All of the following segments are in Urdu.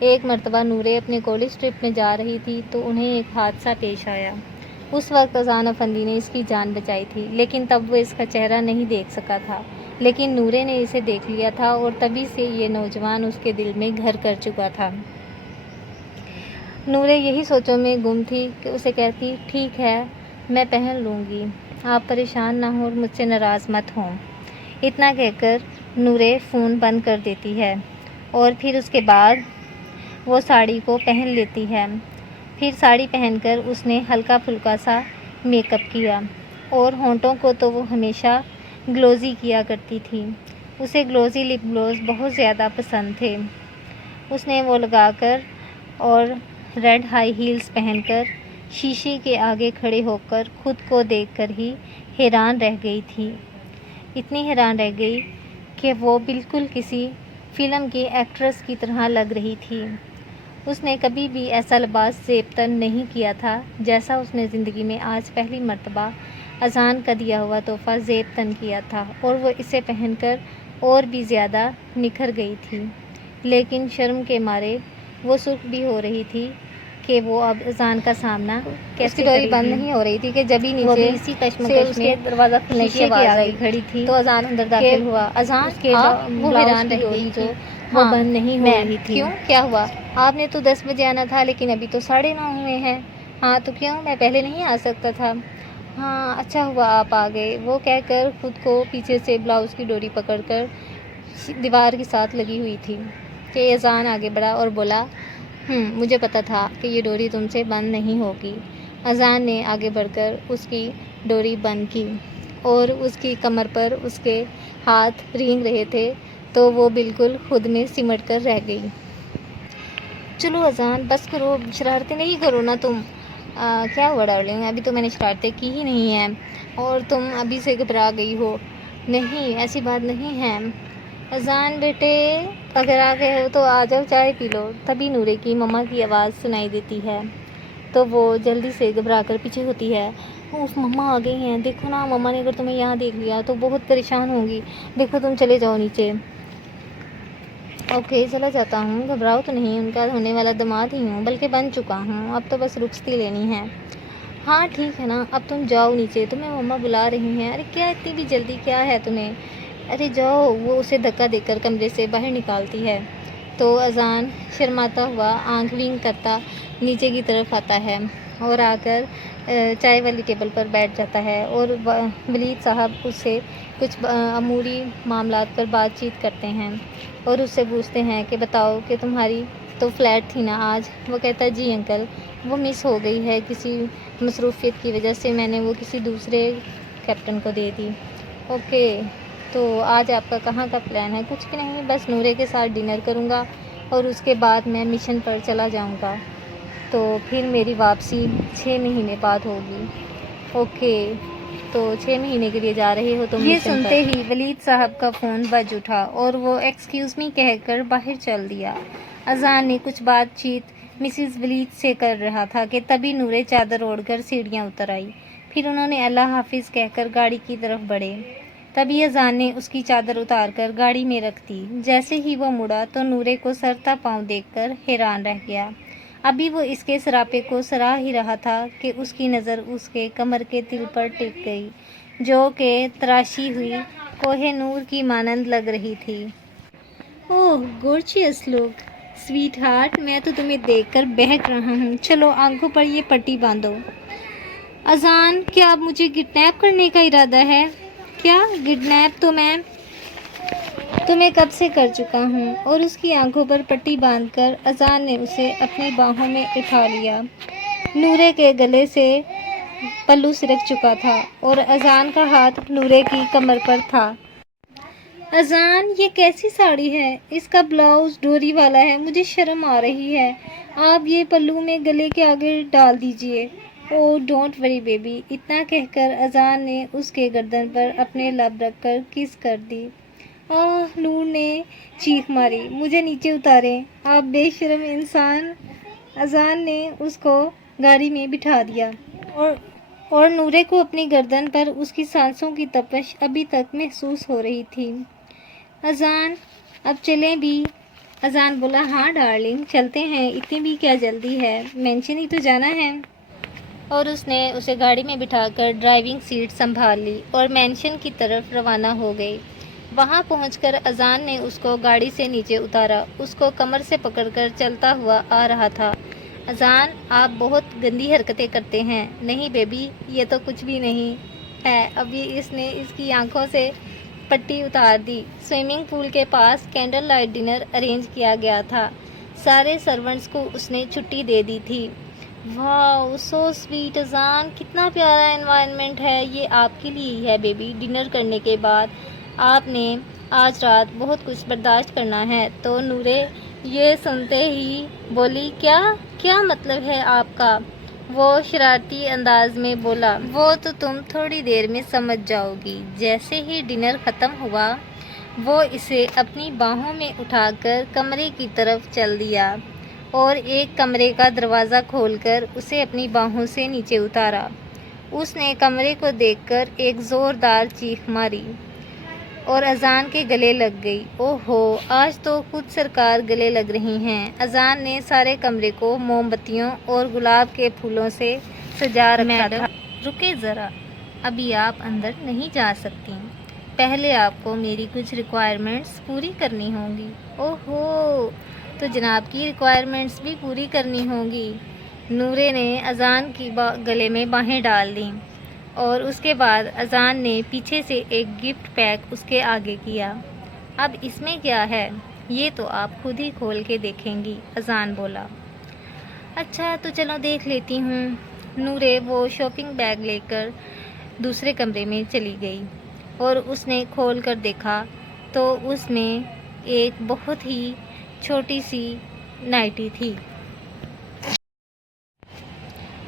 ایک مرتبہ نورے اپنے کالج ٹرپ میں جا رہی تھی تو انہیں ایک حادثہ پیش آیا۔ اس وقت اذان افندی نے اس کی جان بچائی تھی، لیکن تب وہ اس کا چہرہ نہیں دیکھ سکا تھا، لیکن نورے نے اسے دیکھ لیا تھا اور تبھی سے یہ نوجوان اس کے دل میں گھر کر چکا تھا۔ نورے یہی سوچوں میں گم تھی کہ اسے کہتی، ٹھیک ہے میں پہن لوں گی، آپ پریشان نہ ہوں اور مجھ سے ناراض مت ہوں۔ اتنا کہہ کر نورے فون بند کر دیتی ہے اور پھر اس کے بعد وہ ساڑی کو پہن لیتی ہے۔ پھر ساڑی پہن کر اس نے ہلکا پھلکا سا میک اپ کیا اور ہونٹوں کو تو وہ ہمیشہ گلوزی کیا کرتی تھی، اسے گلوزی لپ گلوز بہت زیادہ پسند تھے۔ اس نے وہ لگا کر اور ریڈ ہائی ہیلز پہن کر شیشے کے آگے کھڑے ہو کر خود کو دیکھ کر ہی حیران رہ گئی تھی، اتنی حیران رہ گئی کہ وہ بالکل کسی فلم کی ایکٹریس کی طرح لگ رہی تھی۔ اس نے کبھی بھی ایسا لباس زیب تن نہیں کیا تھا جیسا اس نے زندگی میں آج پہلی مرتبہ اذان کا دیا ہوا تحفہ زیب تن کیا تھا، اور وہ اسے پہن کر اور بھی زیادہ نکھر گئی تھی، لیکن شرم کے مارے وہ سرخ بھی ہو رہی تھی کہ وہ اب اذان کا سامنا کیسے کرے گی۔ بند نہیں ہو رہی تھی کہ جبھی نیچے اسی کشمکش میں دروازہ کھلنے کی آواز آئی کھڑی تھی تو اذان اندر داخل ہوا۔ اذان وہ حیران رہ گئی جو وہ بند نہیں ہو رہی تھی۔ کیوں، کیا ہوا؟ آپ نے تو 10 بجے آنا تھا لیکن ابھی تو 9:30 ہوئے ہیں۔ ہاں تو کیوں، میں پہلے نہیں آ سکتا تھا؟ ہاں اچھا ہوا آپ آ گئے، وہ کہہ کر خود کو پیچھے سے بلاؤز کی ڈوری پکڑ کر دیوار کے ساتھ لگی ہوئی تھی کہ اذان آگے بڑھا اور بولا، مجھے پتا تھا کہ یہ ڈوری تم سے بند نہیں ہوگی۔ اذان نے آگے بڑھ کر اس کی ڈوری بند کی اور اس کی کمر پر اس کے ہاتھ رینگ رہے تھے تو وہ بالکل خود میں سمٹ کر رہ گئی۔ چلو اذان بس کرو، شرارتیں نہیں کرو نا تم۔ کیا ہوا ڈارلنگ، ابھی تو میں نے شرارتیں کی ہی نہیں ہیں اور تم ابھی سے گھبرا گئی ہو۔ نہیں ایسی بات نہیں ہے اذان بیٹے، اگر آ گئے ہو تو آ جاؤ چائے پی لو۔ تبھی نورے کی مما کی آواز سنائی دیتی ہے تو وہ جلدی سے گھبرا کر پیچھے ہوتی ہے۔ اوف مما آ گئی ہیں، دیکھو نا مما نے اگر تمہیں یہاں دیکھ لیا تو بہت پریشان ہوں گی، دیکھو تم چلے جاؤ نیچے۔ اوکے چلا جاتا ہوں، گھبراؤ تو نہیں، ان کا ہونے والا داماد ہی ہوں، بلکہ بن چکا ہوں، اب تو بس رخصتی لینی ہے۔ ہاں ٹھیک ہے نا، اب تم جاؤ نیچے، تمہیں مما بلا رہی ہیں۔ ارے کیا اتنی بھی جلدی کیا ہے تمہیں، ارے جاؤ۔ وہ اسے دھکا دے کر کمرے سے باہر نکالتی ہے تو اذان شرماتا ہوا آنکھ ونک کرتا نیچے کی طرف آتا ہے اور آ کر چائے والی ٹیبل پر بیٹھ جاتا ہے اور ولید صاحب اس سے کچھ اموری معاملات پر بات چیت کرتے ہیں اور اس سے پوچھتے ہیں کہ بتاؤ کہ تمہاری تو فلیٹ تھی نا آج؟ وہ کہتا ہے جی انکل، وہ مس ہو گئی ہے کسی مصروفیت کی وجہ سے، میں نے وہ کسی دوسرے کیپٹن کو دے دی۔ اوکے تو آج آپ کا کہاں کا پلان ہے؟ کچھ بھی نہیں، بس نورے کے ساتھ ڈنر کروں گا اور اس کے بعد میں مشن پر چلا جاؤں گا، تو پھر میری واپسی 6 مہینے بعد ہوگی۔ اوکے تو 6 مہینے کے لیے جا رہے ہو تم مشن پر؟ یہ سنتے ہی ولید صاحب کا فون بج اٹھا اور وہ ایکسکیوز می کہہ کر باہر چل دیا۔ اذان نے کچھ بات چیت مسز ولید سے کر رہا تھا کہ تبھی نورے چادر اوڑھ کر سیڑھیاں اتر آئی، پھر انہوں نے اللہ حافظ کہہ کر گاڑی کی طرف بڑھے۔ تبھی اذان نے اس کی چادر اتار کر گاڑی میں رکھ دی۔ جیسے ہی وہ مڑا تو نورے کو سر تا پاؤں دیکھ کر حیران رہ گیا۔ ابھی وہ اس کے سراپے کو سراہ ہی رہا تھا کہ اس کی نظر اس کے کمر کے تل پر ٹک گئی جو کہ تراشی ہوئی کوہ نور کی مانند لگ رہی تھی۔ اوہ گورجیس لک، سویٹ ہارٹ، میں تو تمہیں دیکھ کر بہک رہا ہوں، چلو آنکھوں پر یہ پٹی باندھو۔ اذان کیا اب مجھے کڈنیپ کرنے کا ارادہ ہے؟ کیا کڈنیپ تو میں تمہیں کب سے کر چکا ہوں، اور اس کی آنکھوں پر پٹی باندھ کر اذان نے اسے اپنی باہوں میں اٹھا لیا۔ نورے کے گلے سے پلو سرک چکا تھا اور اذان کا ہاتھ نورے کی کمر پر تھا۔ اذان یہ کیسی ساڑی ہے، اس کا بلاؤز ڈوری والا ہے، مجھے شرم آ رہی ہے، آپ یہ پلو میں گلے کے آگے ڈال دیجئے۔ اوہ ڈونٹ وری بیبی، اتنا کہہ کر اذان نے اس کے گردن پر اپنے لب رکھ کر کس کر دی۔ آہ نور نے چیخ ماری، مجھے نیچے اتاریں، آپ بے شرم انسان۔ اذان نے اس کو گاڑی میں بٹھا دیا اور نورے کو اپنی گردن پر اس کی سانسوں کی تپش ابھی تک محسوس ہو رہی تھی۔ اذان اب چلیں بھی؟ اذان بولا ہاں ڈارلنگ چلتے ہیں، اتنی بھی کیا جلدی ہے، مینشن ہی تو جانا ہے۔ اور اس نے اسے گاڑی میں بٹھا کر ڈرائیونگ سیٹ سنبھال لی اور مینشن کی طرف روانہ ہو گئی۔ وہاں پہنچ کر اذان نے اس کو گاڑی سے نیچے اتارا، اس کو کمر سے پکڑ کر چلتا ہوا آ رہا تھا۔ اذان آپ بہت گندی حرکتیں کرتے ہیں۔ نہیں بیبی یہ تو کچھ بھی نہیں ہے۔ ابھی اس نے اس کی آنکھوں سے پٹی اتار دی۔ سوئمنگ پول کے پاس کینڈل لائٹ ڈنر ارینج کیا گیا تھا، سارے سرونٹس کو اس نے چھٹی دے دی تھی۔ واو سو سویٹ اذان، کتنا پیارا انوائرمنٹ ہے، یہ آپ کے لیے ہی ہے بیبی۔ ڈنر کرنے کے بعد آپ نے آج رات بہت کچھ برداشت کرنا ہے۔ تو نورے یہ سنتے ہی بولی کیا مطلب ہے آپ کا؟ وہ شرارتی انداز میں بولا وہ تو تم تھوڑی دیر میں سمجھ جاؤ گی۔ جیسے ہی ڈنر ختم ہوا وہ اسے اپنی باہوں میں اٹھا کر کمرے کی طرف چل دیا اور ایک کمرے کا دروازہ کھول کر اسے اپنی باہوں سے نیچے اتارا۔ اس نے کمرے کو دیکھ کر ایک زوردار چیخ ماری اور اذان کے گلے لگ گئی۔ اوہ ہو آج تو خود سرکار گلے لگ رہی ہیں۔ اذان نے سارے کمرے کو موم بتیوں اور گلاب کے پھولوں سے سجا رکھا تھا۔ رکے ذرا، ابھی آپ اندر نہیں جا سکتی، پہلے آپ کو میری کچھ ریکوائرمنٹس پوری کرنی ہوں گی۔ اوہ ہو تو جناب کی ریکوائرمنٹس بھی پوری کرنی ہوں گی۔ نورے نے اذان کی گلے میں باہیں ڈال دیں اور اس کے بعد اذان نے پیچھے سے ایک گفٹ پیک اس کے آگے کیا۔ اب اس میں کیا ہے یہ تو آپ خود ہی کھول کے دیکھیں گی، اذان بولا۔ اچھا تو چلو دیکھ لیتی ہوں۔ نورے وہ شاپنگ بیگ لے کر دوسرے کمرے میں چلی گئی اور اس نے کھول کر دیکھا تو اس میں ایک بہت ہی چھوٹی سی نائٹی تھی۔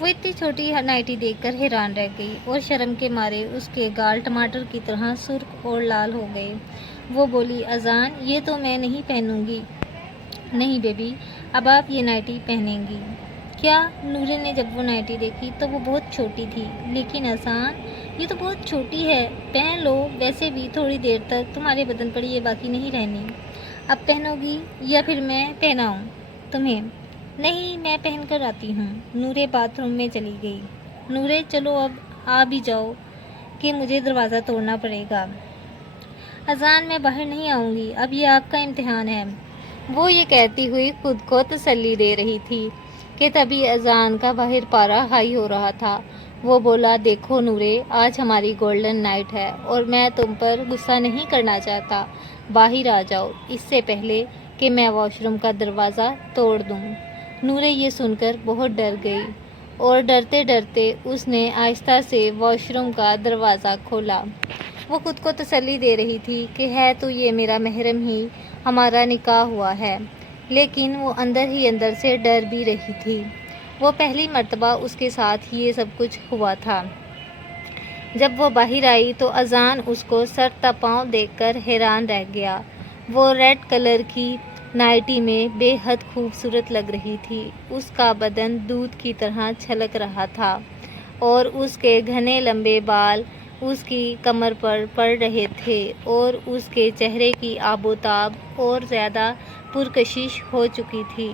وہ اتنی چھوٹی نائٹی دیکھ کر حیران رہ گئی اور شرم کے مارے اس کے گال ٹماٹر کی طرح سرخ اور لال ہو گئے۔ وہ بولی اذان یہ تو میں نہیں پہنوں گی۔ نہیں بیبی اب آپ یہ نائٹی پہنیں گی۔ کیا؟ نورے نے جب وہ نائٹی دیکھی تو وہ بہت چھوٹی تھی۔ لیکن اذان یہ تو بہت چھوٹی ہے، پہن لو، ویسے بھی تھوڑی دیر تک تمہارے بدن پر یہ باقی نہیں رہنی۔ اب پہنو گی یا پھر میں پہناؤں تمہیں؟ نہیں میں پہن کر آتی ہوں۔ نورے باتھ روم میں چلی گئی۔ نورے چلو اب آ بھی جاؤ کہ مجھے دروازہ توڑنا پڑے گا۔ اذان میں باہر نہیں آؤں گی، اب یہ آپ کا امتحان ہے۔ وہ یہ کہتی ہوئی خود کو تسلی دے رہی تھی کہ تبھی اذان کا باہر پارا ہائی ہو رہا تھا۔ وہ بولا دیکھو نورے آج ہماری گولڈن نائٹ ہے اور میں تم پر غصہ نہیں کرنا چاہتا، باہر آ جاؤ اس سے پہلے کہ میں واش روم کا دروازہ توڑ دوں۔ نورے یہ سن کر بہت ڈر گئی اور ڈرتے ڈرتے اس نے آہستہ سے واش روم کا دروازہ کھولا۔ وہ خود کو تسلی دے رہی تھی کہ ہے تو یہ میرا محرم ہی، ہمارا نکاح ہوا ہے، لیکن وہ اندر ہی اندر سے ڈر بھی رہی تھی۔ وہ پہلی مرتبہ اس کے ساتھ یہ سب کچھ ہوا تھا۔ جب وہ باہر آئی تو اذان اس کو سر تا پاؤں دیکھ کر حیران رہ گیا۔ وہ ریڈ کلر کی نائٹی میں بے حد خوبصورت لگ رہی تھی۔ اس کا بدن دودھ کی طرح چھلک رہا تھا اور اس کے گھنے لمبے بال اس کی کمر پر پڑ رہے تھے اور اس کے چہرے کی آب و تاب اور زیادہ پرکشش ہو چکی تھی۔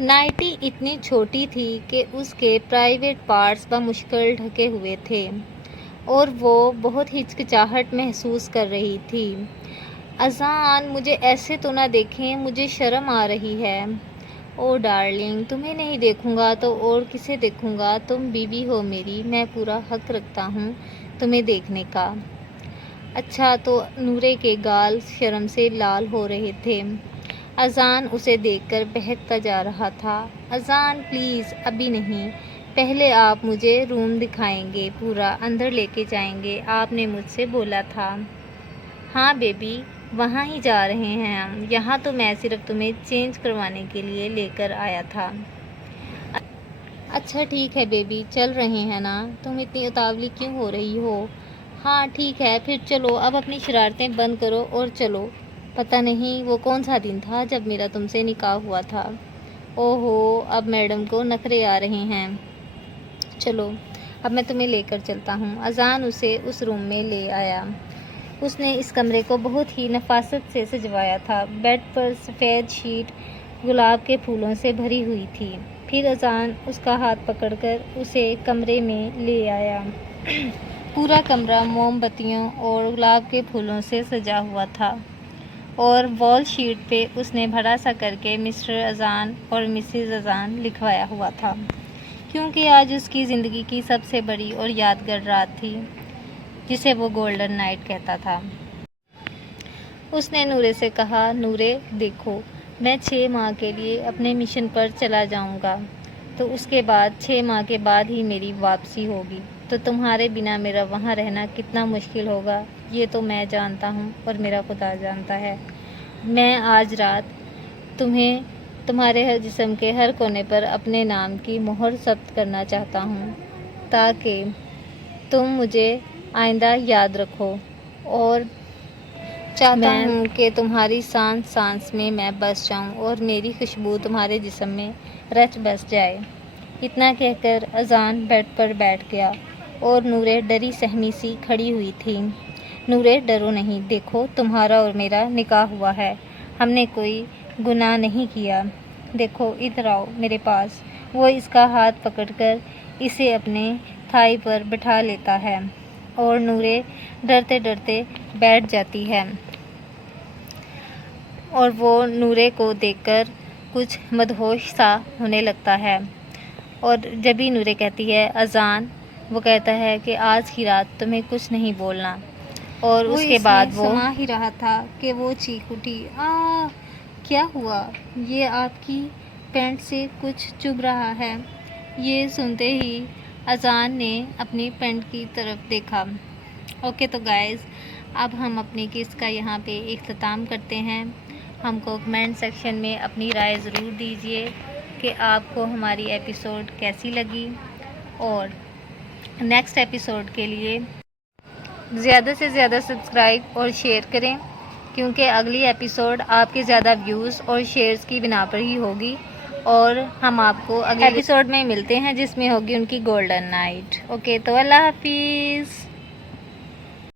نائٹی اتنی چھوٹی تھی کہ اس کے پرائیویٹ پارٹس بمشکل ڈھکے ہوئے تھے اور وہ بہت ہچکچاہٹ محسوس کر رہی تھی۔ اذان مجھے ایسے تو نہ دیکھیں، مجھے شرم آ رہی ہے۔ او ڈارلنگ تمہیں نہیں دیکھوں گا تو اور کسے دیکھوں گا، تم بیوی ہو میری، میں پورا حق رکھتا ہوں تمہیں دیکھنے کا۔ اچھا تو نورے کے گال شرم سے لال ہو رہے تھے۔ اذان اسے دیکھ کر بہکتا جا رہا تھا۔ اذان پلیز ابھی نہیں، پہلے آپ مجھے روم دکھائیں گے، پورا اندر لے کے جائیں گے، آپ نے مجھ سے بولا تھا۔ ہاں بیبی وہاں ہی جا رہے ہیں ہم، یہاں تو میں صرف تمہیں چینج کروانے کے لیے لے کر آیا تھا۔ اچھا ٹھیک ہے بیبی چل رہے ہیں نا، تم اتنی اتاولی کیوں ہو رہی ہو؟ ہاں ٹھیک ہے پھر چلو، اب اپنی شرارتیں بند کرو اور چلو۔ پتہ نہیں وہ کون سا دن تھا جب میرا تم سے نکاح ہوا تھا۔ اوہو اب میڈم کو نخرے آ رہے ہیں۔ چلو اب میں تمہیں لے کر چلتا ہوں۔ اذان اسے اس روم میں لے آیا اس نے اس کمرے کو بہت ہی نفاست سے سجوایا تھا۔ بیڈ پر سفید شیٹ گلاب کے پھولوں سے بھری ہوئی تھی۔ پھر اذان اس کا ہاتھ پکڑ کر اسے کمرے میں لے آیا۔ پورا کمرہ موم بتیوں اور گلاب کے پھولوں سے سجا ہوا تھا، اور وال شیٹ پہ اس نے بڑا سا کر کے مسٹر اذان اور مسز اذان لکھوایا ہوا تھا، کیونکہ آج اس کی زندگی کی سب سے بڑی اور یادگار رات تھی، جسے وہ گولڈن نائٹ کہتا تھا۔ اس نے نورے سے کہا، نورے دیکھو، میں 6 ماہ کے لیے اپنے مشن پر چلا جاؤں گا، تو اس کے بعد 6 ماہ کے بعد ہی میری واپسی ہوگی، تو تمہارے بنا میرا وہاں رہنا کتنا مشکل ہوگا یہ تو میں جانتا ہوں اور میرا خدا جانتا ہے۔ میں آج رات تمہیں تمہارے ہر جسم کے ہر کونے پر اپنے نام کی مہر ثبت کرنا چاہتا ہوں، تاکہ تم مجھے آئندہ یاد رکھو، اور چاہتا ہوں کہ تمہاری سانس سانس میں میں بس جاؤں اور میری خوشبو تمہارے جسم میں رچ بس جائے۔ اتنا کہہ کر اذان بیڈ پر بیٹھ گیا، اور نورے ڈری سہمی سی کھڑی ہوئی تھی۔ نورے ڈرو نہیں، دیکھو تمہارا اور میرا نکاح ہوا ہے، ہم نے کوئی گناہ نہیں کیا، دیکھو ادھر آؤ میرے پاس۔ وہ اس کا ہاتھ پکڑ کر اسے اپنے تھائی پر بٹھا لیتا ہے، اور نورے ڈرتے ڈرتے بیٹھ جاتی ہے، اور وہ نورے کو دیکھ کر کچھ مدہوش سا ہونے لگتا ہے۔ اور جبھی نورے کہتی ہے اذان، وہ کہتا ہے کہ آج کی رات تمہیں کچھ نہیں بولنا، اور اس کے بعد وہ سما ہی رہا تھا کہ وہ چیخ اٹھی، کیا ہوا؟ یہ آپ کی پینٹ سے کچھ چبھ رہا ہے۔ یہ سنتے ہی اذان نے اپنی پینٹ کی طرف دیکھا۔ اوکے تو گائز، اب ہم اپنی قسط کا یہاں پہ اختتام کرتے ہیں۔ ہم کو کمنٹ سیکشن میں اپنی رائے ضرور دیجیے کہ آپ کو ہماری ایپیسوڈ کیسی لگی، اور نیکسٹ ایپیسوڈ کے لیے زیادہ سے زیادہ سبسکرائب اور شیئر کریں، کیونکہ اگلی ایپیسوڈ آپ کے زیادہ ویوز اور شیئرز کی بنا پر ہی ہوگی، اور ہم آپ کو اگلے ایپیسوڈ میں ملتے ہیں جس میں ہوگی ان کی گولڈن نائٹ۔ اوکے تو اللہ حافظ۔